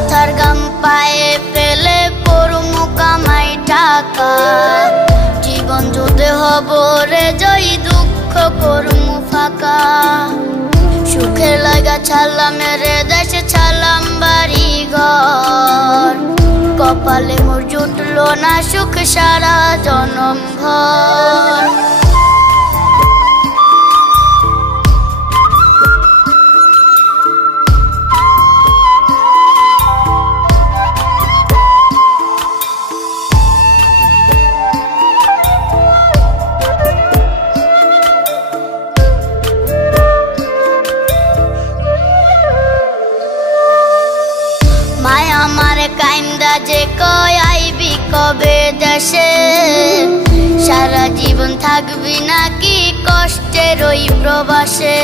মাথার গাম পায়ে ফেলে করমু কামাই টাকা জীবন যুদ্ধে হব রে জয়ী দুঃখ করমু ফাঁকা সুখের লাগা ছাড়লাম রে দেশে ছাড়লাম বাড়ি ঘর কপালে মোর জুটলো না সুখ সারা জনম ভর কাইন্দা যে কয় আইবি কবে দেশে সারা জীবন থাকবি নাকি কষ্টের ওই প্রবাসে।